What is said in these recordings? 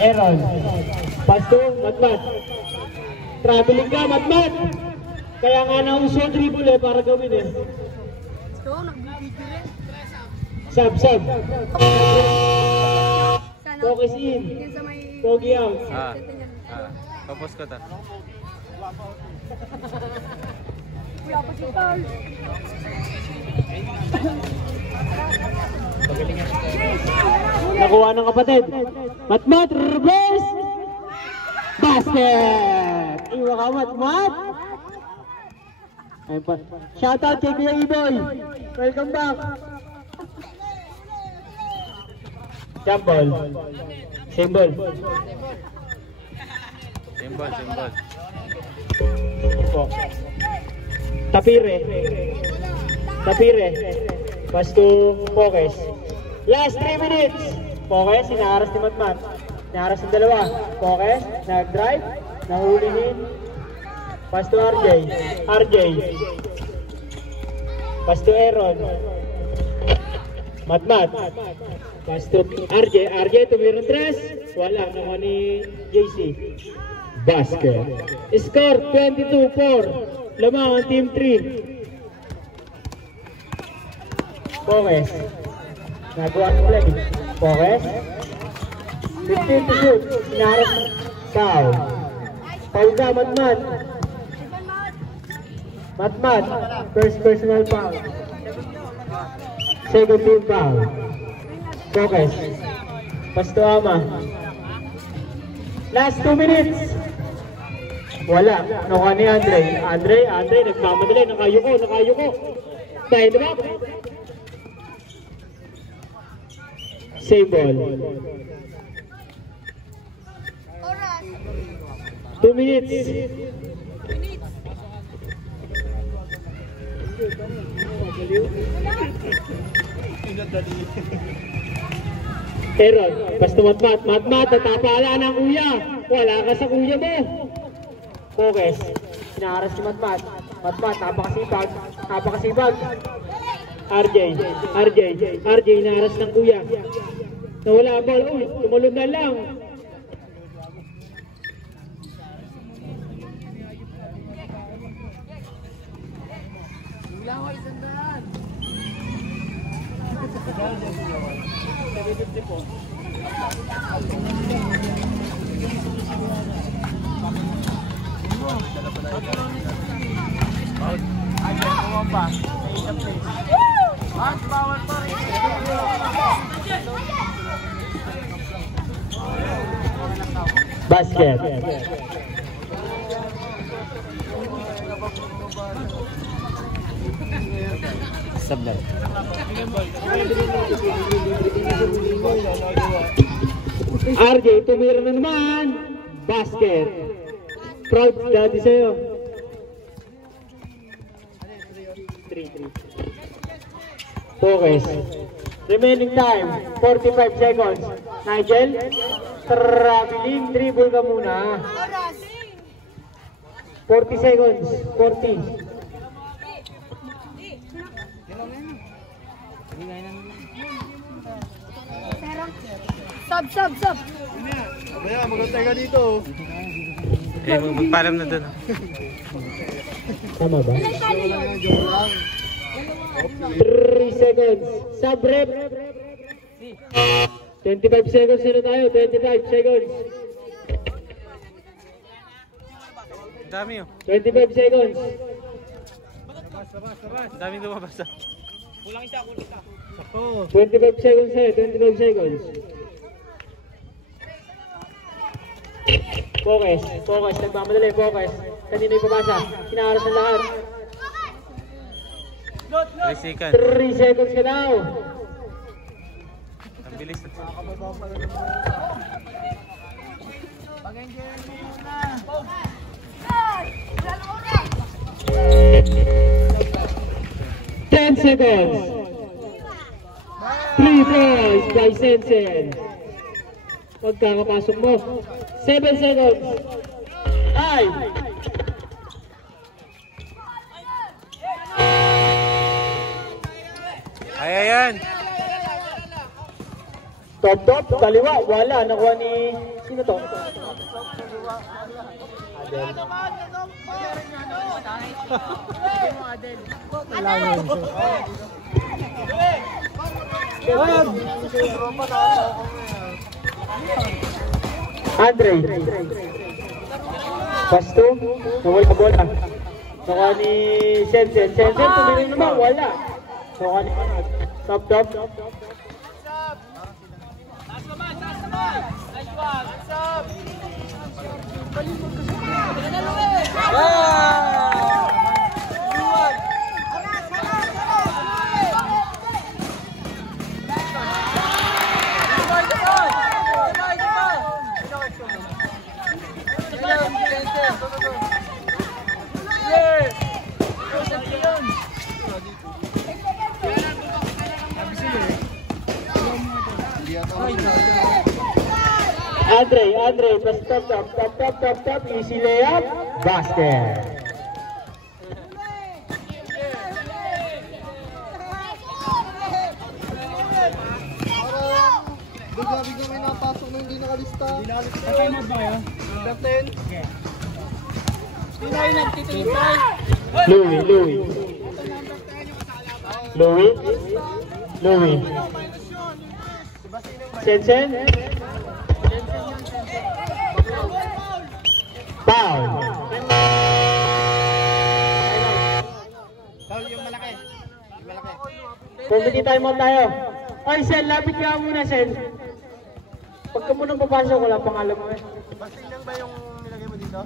Aaron. Pass to Matmat. Traveling ka, Matmat. Kaya nga nauso dribble eh, para gawin eh. Sub. Focus in. Pogi out. Tapos ko ta. Nakuha ng kapatid. Matmat, reverse! Basket! Iwa ka, Matmat! Shoutout kay Kuya Iboy. Welcome back. Jump ball. Symbol. Tapire. Pass to Focus. Last 3 minutes. Focus, inaharas ni Matmat. Inaharas ng dalawa. Focus, nag-drive, nahulihin. Pass to RJ. Pass to Aaron. Matmat. Pass to RJ. Tumira ng tres. Wala. Nakuha ni JC. Basket. Score 22-4. Lamang ang team 3. Focus. Nagawa ng play. Focus. 15 to shoot. Inaharap. Foul. Foul ka, Matmat. First personal foul. Second team foul. Focus. Pass to Ama. Last 2 minutes. Wala. Nakuha ni Andre. Nagmamadali. Nakayuko. Dahil ba? Same ball. 2 minutes. Aaron, basta Matmat, natapala ng kuya. Wala ka sa kuya mo. Focus. Sinaharas si Matmat, napakasipag. RJ, inaharas ng kuya. Nawala ang ball. Uy, tumalon na lang. Basket. Sabay. RJ, tumira na naman. Basket. Proud daddy sa'yo. 3-3. Focus. Remaining time, 45 seconds. Nigel, traveling, dribble ka muna. 40 seconds, 40. Sub. Abaya, magantay ka dito. Magpalam na doon. Tama ba? 3 seconds. Sub-rep. 25 seconds na tayo. 25 seconds. Dami yun. 25 seconds. Dami lumabas. Kulang isa. 25 seconds sa'yo. 25 seconds. Focus. Nagmamadali. Focus. Kanina yung pabasa. Kinaharas ng lahat. 3 seconds. 3 seconds ka daw. Ang bilis. Pag-enjoy muna. 10 seconds. 3 points by Sensen. Pagkakapasok mo. 7 seconds. 5. Ayan. Top, kaliwa, wala. Nakuha ni... Sino to? Andre. Pasto. Nawala bola. Nakuha ni Sensen. Sensen, tumingin naman. Wala. Nakuha ni Top. Andre, plus top, easy layup, basket. Bigla may napasok na hindi nakalista. Patay mo ba yun? Captain? Hindi na yung nagtitripay. Louie. Sensen. Foul. Foul yung malaki. Pumili time out tayo. Ay, Sen, lapit ka muna, Sen. Pagka mo nang papasok, wala pang alam mo eh. Basting lang ba yung nilagay mo dito?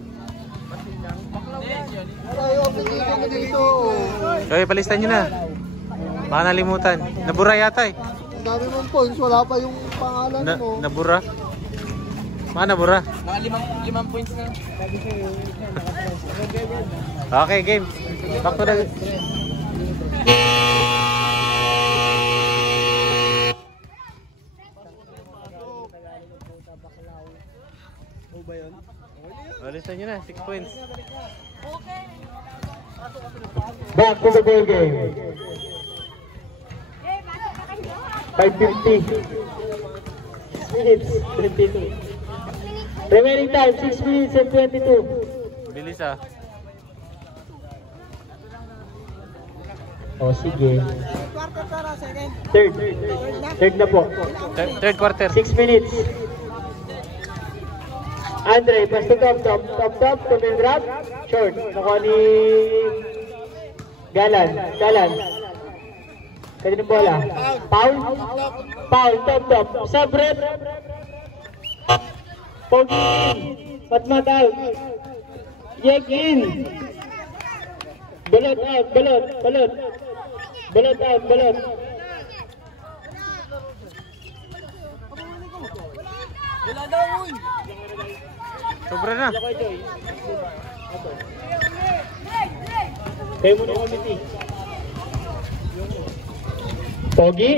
Basting lang? Ay, open mo dito. Okay, palistan nyo na. Baka nalimutan. Nabura yata eh. Ang dami mong points, wala pa yung pangalan mo. Nabura? Baka nabura? Naka limang points na. Okay, game. Back to the... Palistan nyo na, 6 points. Back to the ball game. 5:50. 6 minutes, 22. Remaining time, 6 minutes and 22. Bilis ah. O, sige. Third na po. Third quarter. 6 minutes. Andre, pass to top, tuming drop, short. Nakuha ni Galan. Kanino bola? Foul, top. Sabret. Pogi. Patmat out. Yek in. Balot out. Balot out. Sobra na. Kayo muna committee. Pogi.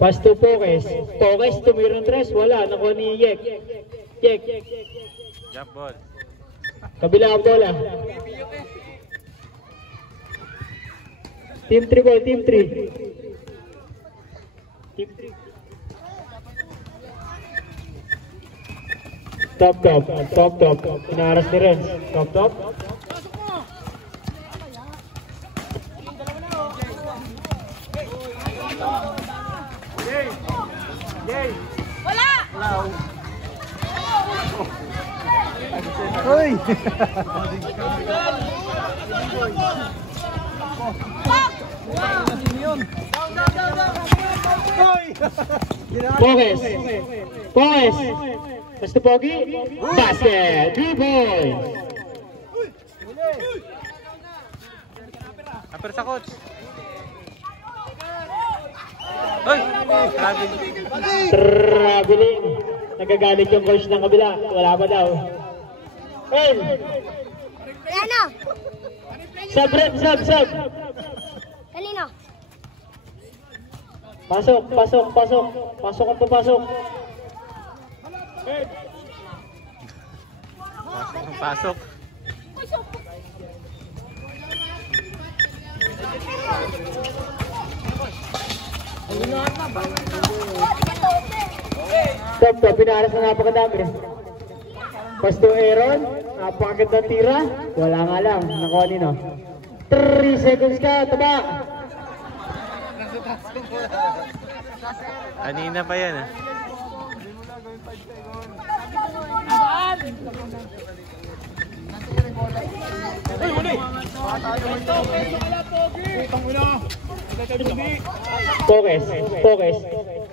Pass to Pokes. Pokes tumirang tres. Wala. Nakuha ni Yek. Jump ball. Kabila ang bola. Team 3 ball. Team 3. Top. Inaras ni Renz. Top. Wala! Hoy! Pokes. Basta Pogi. Basket. 3 points. Upper sa coach. Hoy! Traveling. Nagagalit yung coach ng kabila. Wala pa daw. El. Ano? Sub. Kanino? Pasok ang papasok. Pasok. Top, pinaras na napakadami. Pass to Aaron. Napakagandang tira. Wala nga lang. Nakuha nino. 3 seconds ka. Taba. Kanina pa yan ah. Focus. Focus.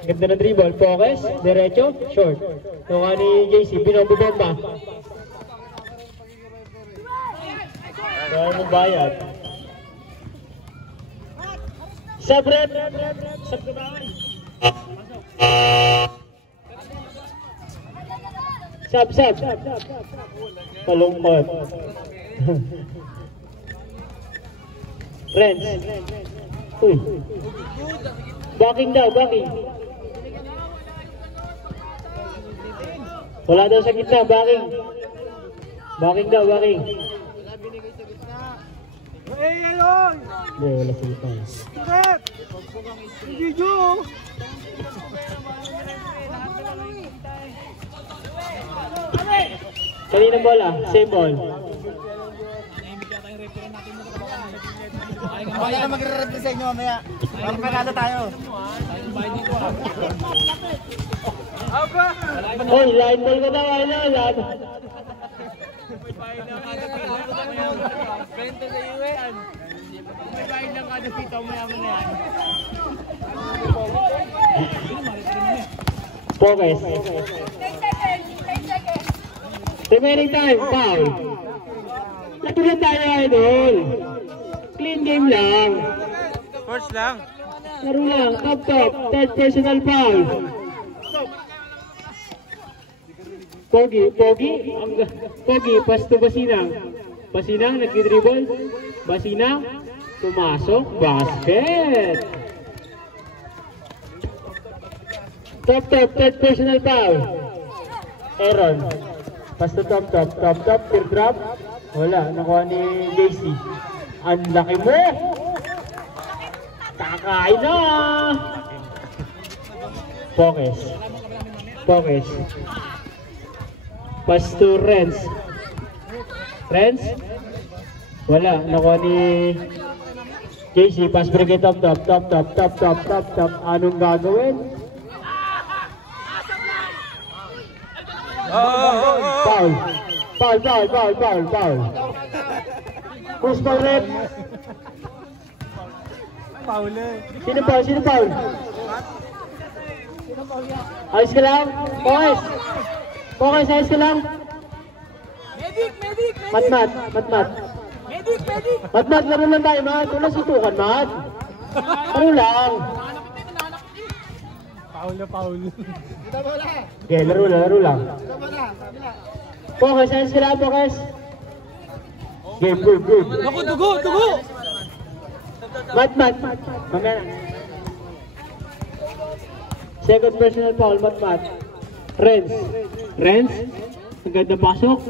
Ganda na dribble. Focus. Diretso. Short. Nakuha ni JC. Binomba. Kaya mo bayad. Sabret. Sab. Palungkot. Renz. Uy. Backing daw, backing. Wala daw sa gitna, backing. Backing daw, backing. Hindi, wala sa gitna. Kanina bola, same ball. Kaya ka magre-review sa inyo mamaya. Para panalo tayo. Hoy, line ball ka daw, ano? Focus. 10 seconds. Remaining time, foul. Natuloy tayo, idol. Clean game lang. Force lang. Laro lang, top. Third personal foul. Pogi. Pogi, pass to Basinang. Basinang, nag-dribble. Basinang, pumasok, basket. Top, third personal foul. Aaron. Pass to top, teardrop. Wala, nakuha ni JC. Ang laki mo! Kakain na! Focus. Pass to Renz. Wala, nakuha ni JC. Pass break kay top. Anong gagawin? Foul. Push foul red. Sino foul? Ayos ka lang. Focus, ayos ka lang. Medic. Mat. Medic. Mat, laro lang tayo, Mat. Kung nasutukan, Mat. Laro lang. Paul. Okay, laro lang. Focus, ayos ka lang, focus. Game, good. Ako, dugo. Mat. Mamaya na. Second personal foul, Mat. Renz. Ang ganda pasok.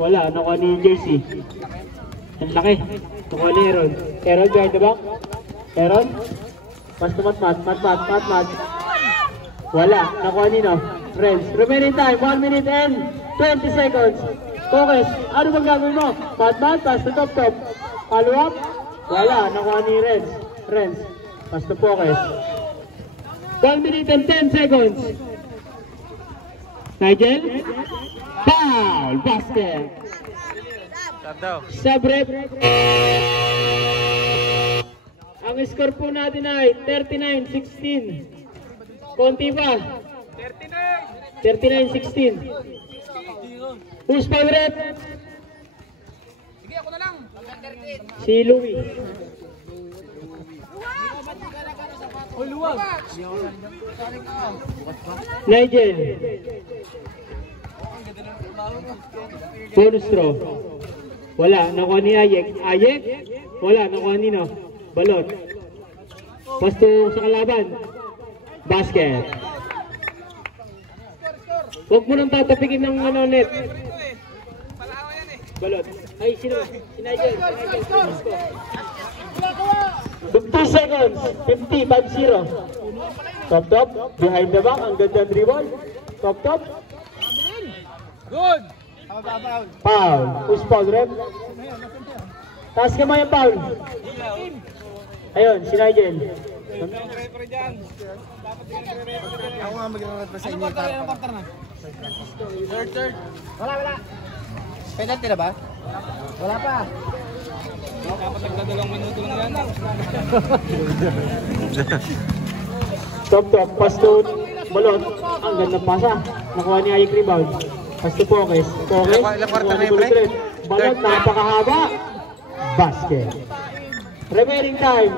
Wala, nakuha ni JC. Ang laki. Nakuha ni Aaron. Aaron behind the back. Aaron. Pass to Mat. Wala, nakuha ni Renz. Remaining time, 1 minute and 20 seconds. Focus. Ano bang gagawin mo? Mat, pass to top. Follow up. Wala, nakuha ni Renz. Pass to focus. 1 minute and 10 seconds. Nigel. Foul. Basket. Stop daw. Sabret. Ang score po natin ay 39-16. Konti pa. 39-16. Who's favorite? Sige, ako na lang. Si Louie. Nigel. Bonus throw. Wala, nakuha ni Ayek. Wala, nakuha ni Balot. Pasto sa kalaban. Basket. Huwag mo nang tatapikin ng net. Balot. Ay, sino? Si Nigel. 50 seconds. 50, 5-0. Top. Behind the back. Ang ganda dribble. Top. Good. Foul. Who's foul, rep? Taas kamay ang foul. Ayun, si Nigel. Ako nga mag-represent Ano quarter? Ano quarter na? Third. Wala. Penalty na ba? Wala pa. Dapat nagdadalawang minuto lang yan. Top, pass to Balot. Ang ganda pasa. Nakuha ni Ayik rebound. Pass to Pokes. Ilang kwarta na yung break? Balot, napakahaba. Basket. Remaining time,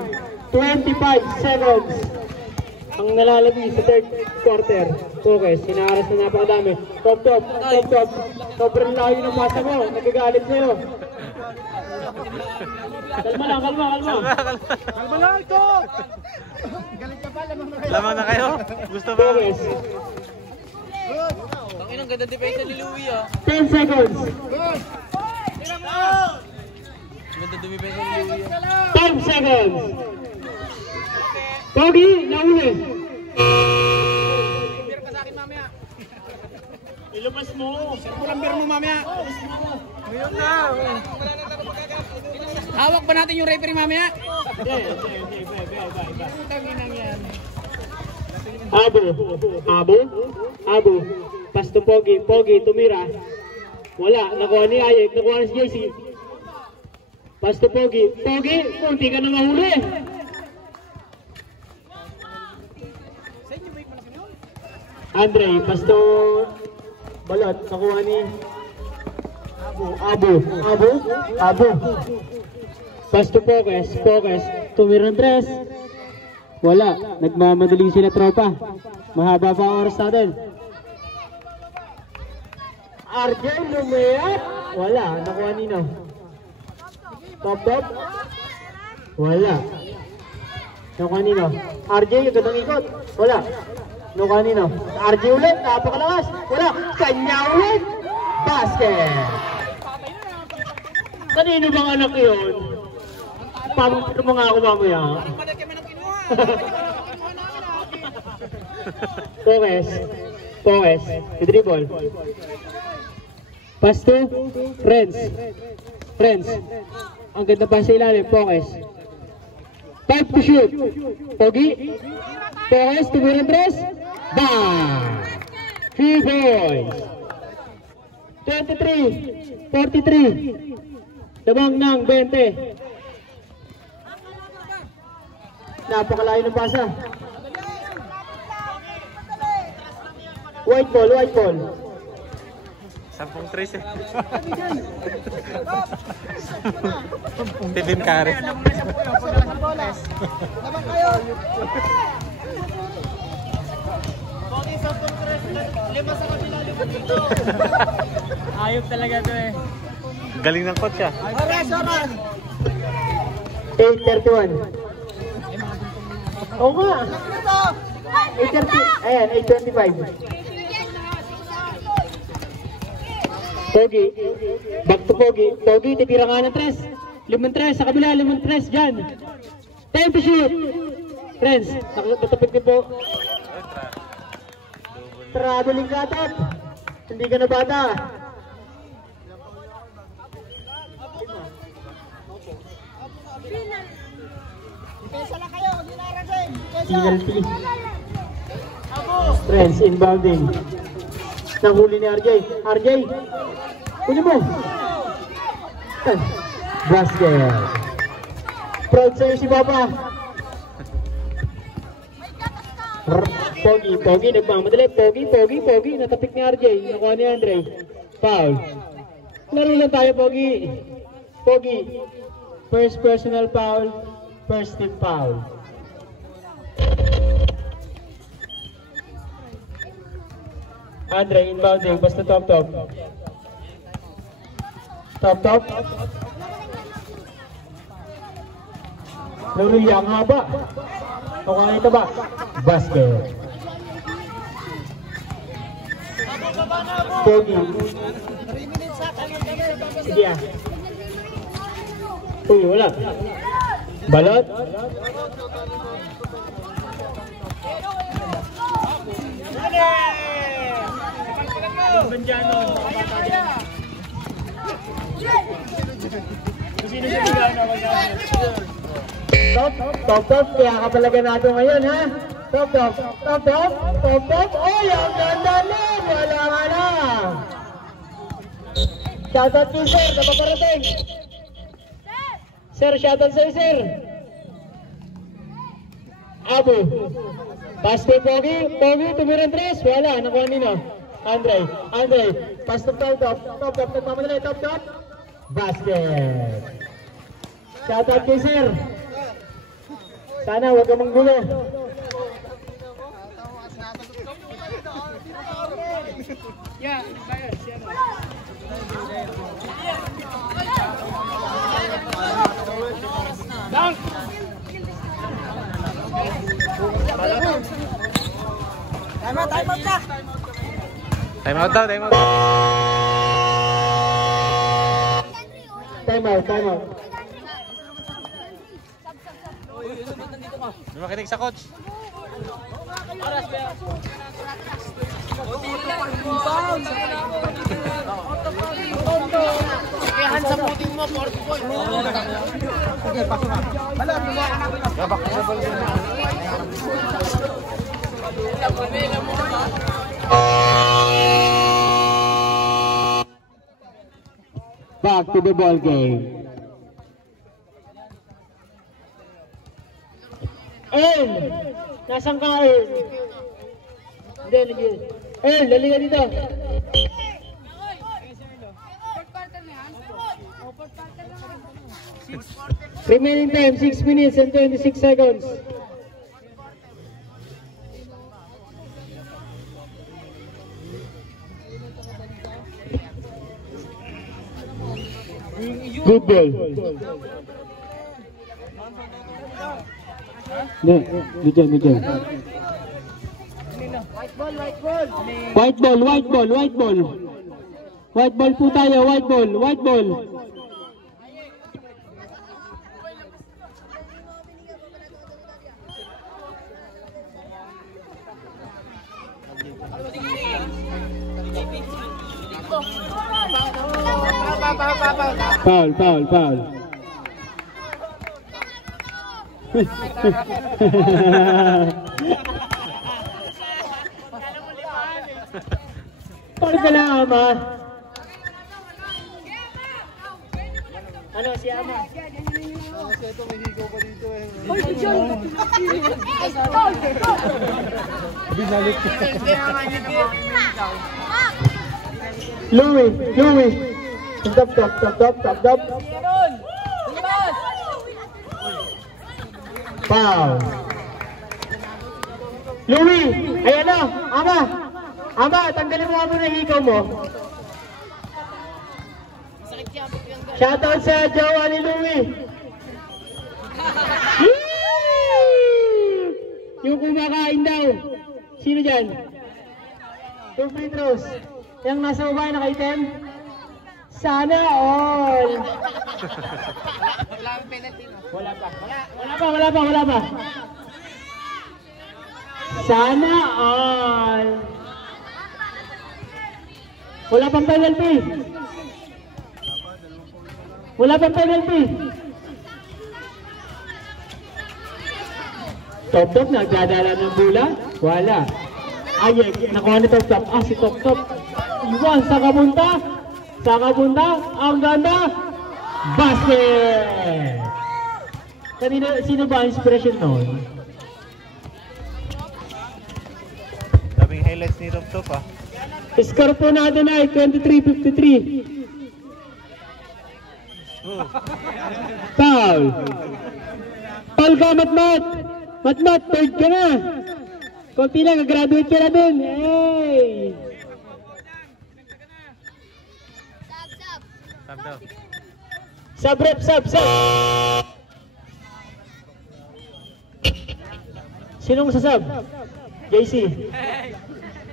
25 seconds. Ang nalalagay sa third quarter. Pokes, sinaras na napakadami. Top. Sobrang layo ng pasa mo. Nagagalit sa'yo. Kalma lang. Kalma lang ito. Lamang na kayo? Gusto ba? Pokes. Ang ganda depensa ni Louie 10 seconds. Ganda depensa ni Louie 5 seconds. Pogi, nauli. Beer ka sa akin mamaya. Ilabas mo. Walang beer mo mamaya. Ngayon na. Hawak ba natin yung referee mamaya? Hindi. Tanginang yan. Abo. Pass to Pogi, tumira. Wala, nakuha ni Ayek, nakuha ni JC. Pass to Pogi, kunti ka na mahuli. Andre, pass to Balot, nakuha ni Abo. Pass to Pokes, tumira ng tres. Wala, nagmamadali sila tropa. Mahaba pa ang oras natin. RJ lumayat. Wala, nakuha nino. Top. Wala. Nakuha nino. RJ, yung gandang ikot. Wala. Nakuha nino. RJ ulit, napakalakas. Wala, kanya ulit. Basket. Kanino bang anak yun? Pamukino mo nga ako mamaya. Pokes, dribble. Pass to Friends. Ang ganda pa sa ilalim, Pokes. 5 to shoot. Pogi. Pokes, tumira ng tres. Bang! 3 points. 23-43. Labang ng 20. Napakalayo ng pasa. White ball. 10-3 eh. Stephen Curry. Ayop talaga ito eh. Galing ng coach ah. 8:31. Oo nga. 8:30. Ayan, 8:25. Pogi. Back to Pogi. Pogi, titira nga ng tres. 5-3 sa kabila, 5-3 dyan. Time to shoot. Friends, nakatapit din po. Traveling ka top. Hindi ka na bata. Penalty. Friends, inbounding. Nahuli ni RJ. RJ, huli mo. Basket. Proud sa'yo si Papa. Pogi, nagmamadali. Pogi, natapik ni RJ. Nakuha ni Andre. Foul. Laro lang tayo, Pogi. First personal foul, first team foul. Andre, inbounding, basta top. Top. Laro yang haba. Nakuha ito ba? Basket. Pogi. Sige ah. Uy, wala. Balot. Provinciano, bata dyan. Sino sinigaw na mag-aano? Top, kaya kapalagan natin ngayon, ha? Top. Oy, ang ganda na! Wala ka na! Shoutout kay sir, napaparating! Sir, shoutout sa'yo, sir! Abu. Pass to Pogi, tumirang tres. Wala, nakuha nino. Andre, pass to top, nagmamadali, top. Basket. Shoutout kay sir. Sana huwag ka manggulo. Yeah, Down. Time out daw, time out. Time out. May makinig sa coach. Kayahan sa puting mo, 40 points. Okay, pasok na. Hala, gabak ko sa ball. Back to the ball game. Earl! Nasaan ka, Earl? Hindi. Earl, dali ka dito. Remaining time, 6 minutes and 26 seconds. Good ball. Dito. White ball. White ball po tayo, white ball. Foul. Foul ka lang, Ama. Ano, si Ama? Kasi ito, may higaw pa dito eh. Binalik ko. Louie. Top. Foul. Louie, ayan na, Ama, tanggalin mo muna yung hikaw mo. Shoutout sa jowa ni Louie. Yung kumakain daw. Sino dyan? 2 free throws. Yung nasa baba na naka-item? Sana all. Wala ang penalty, no? Wala pa. Sana all. Wala pang penalty. Top, nagdadala ng bola? Wala. Ay, nakuha ni Top. Si Top. Iwan, sa kabunta, ang ganda. Basket! Sino ba ang inspiration noon? Daming highlights ni Top ah. Score po natin ay 23-53. Foul ka, Matmat, third ka na. Konti lang, graduate ka na din. Hey! Sub. Sinong sasab? JC.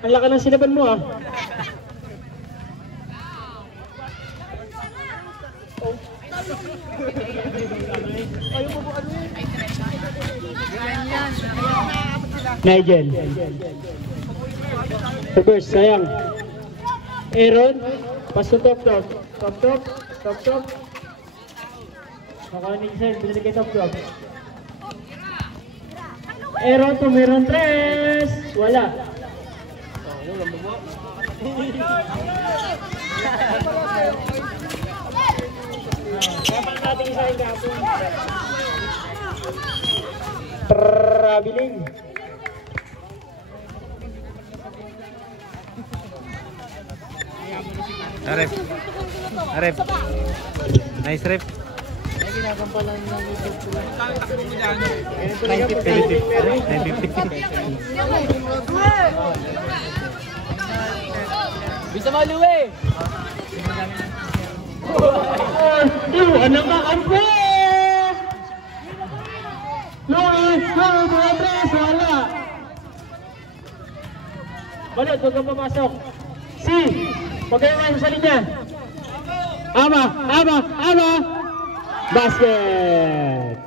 Ang laki ng sinaban mo ah. Nigel. Reverse, sayang. Aaron, pass to top. Nakaning side, binili kay top. Aaron, tumiron 3. Wala. Traveling. Arep. Nice rep. Bisa malu eh. Ano ka kampo? Luis, wala. Balot, huwag kang papasok. Pagkain sa linya. Ama. Basket.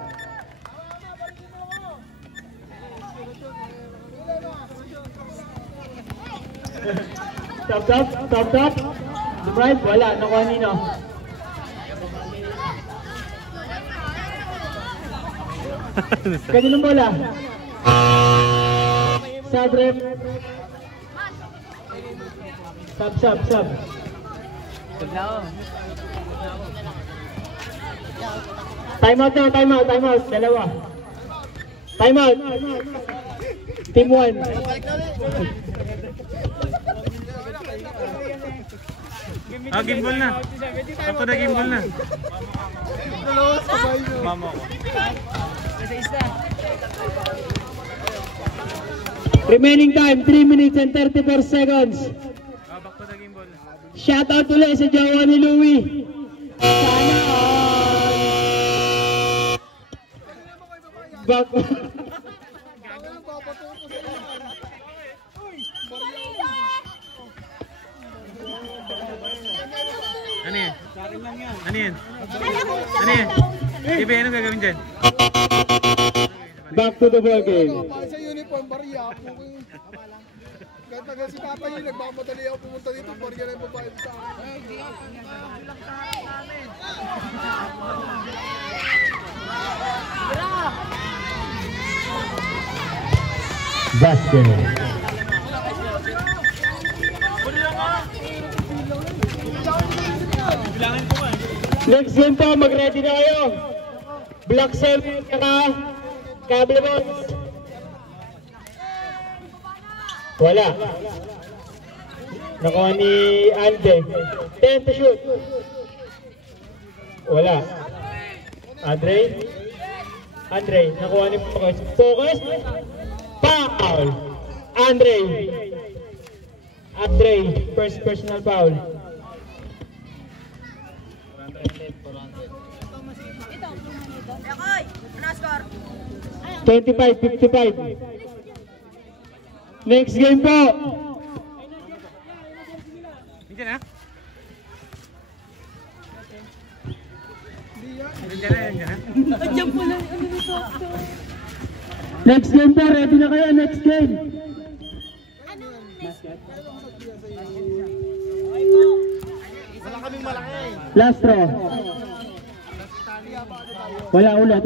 Top. Right, wala. Nakuha nino. Kaninong bola? Sub rep. Sub. Time out. Dalawa. Time out. Team 1. Gimbal na. Ako na gimbal na. Mama ko. Remaining time 3 minutes and 34 seconds. Back to the gimbal. Shout out ulit sa jowa ni Louie. Sana back. Ano yan? Ibe, ano gagawin dyan? Back to the ball game. Para sa uniform, bariya ako. Kahit taga si Papa yun, nagmamadali ako pumunta dito, bariya na yung babae sa akin. Basket. Next game po, mag-ready na kayo. Block 7, Cable box. Wala. Nakuha ni Alde. 10 to shoot. Wala. Andre, nakuha ni Focus. Foul. Andre, first personal foul. 25-55. Next game po. Diyan na? Next game po, ready na kayo, next game. Wala kaming malaki. Last throw. Wala, ulit.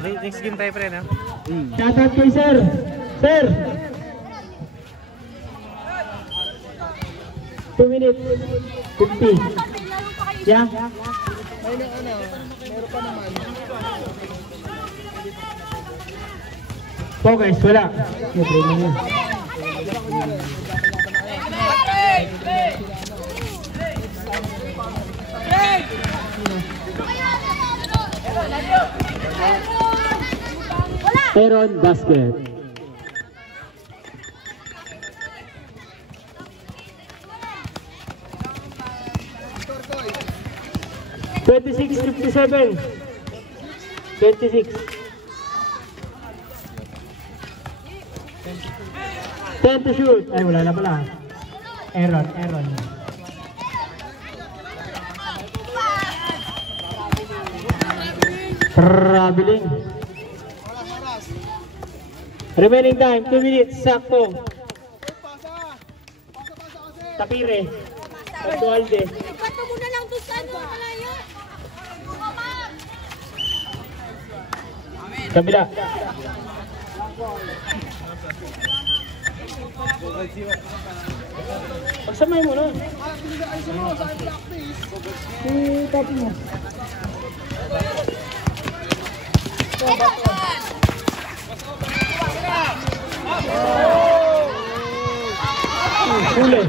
Next game tayo pre, no? Shoutout kay sir. Sir. 2 minutes. 50. Yeah? Meron pa naman. Focus, wala. Okay, na yun. Aaron, basket. $26.57. 26. 10 to shoot. Ay, wala na pala. Aaron. Traveling. Remaining time, 2 minutes, sakto. Pasa! Pasa kasi! Tapire. Pagdualde. Ipato mo na lang doon sa ano, malayo. Kabila. Pagsamay mo na. Ay, sunod sa practice. Copy mo. Huli.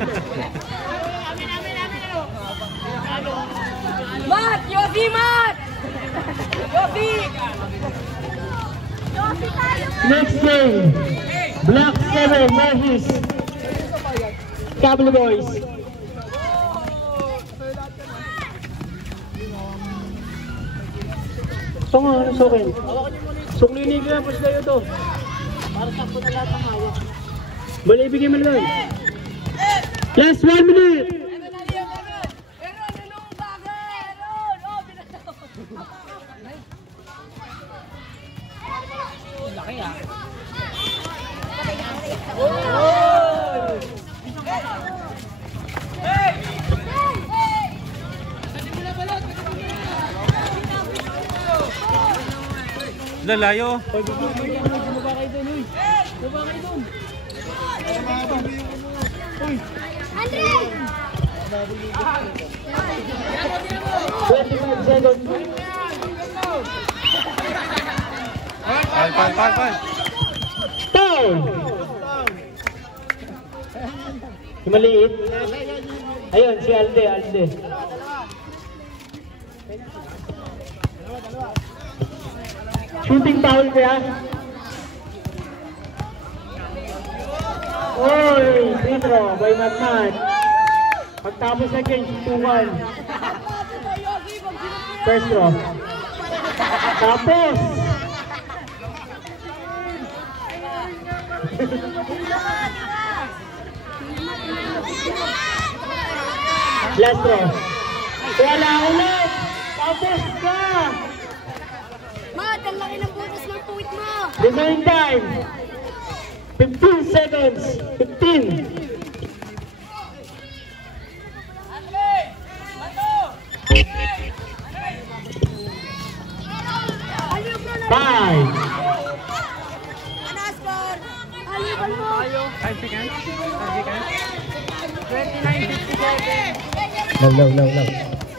Mat! Yosi, Mat! Yosi! Next game. Black 7 Mahis. Cable Boys. Ito nga, ano sa akin? Suklinig lang, pas kayo to. Para sakto na lahat ng hawak. Bali, ibigay mo lang. Last 1 minute. Lalayo. Andre! 25 seconds. Pal. Foul! Yung maliit. Ayun, si Alde. Shooting foul kaya? Oy, free throw by Matmat. Pagtapos na game, 2-1. First throw. Tapos! Last throw. Wala ulit! Tapos ka! Mat, ang laki ng butas ng tuwit mo! Remaining time. 15 seconds. 15. Five. Ano score? Aliban mo! 5 seconds. 5 seconds. 29-57. Low.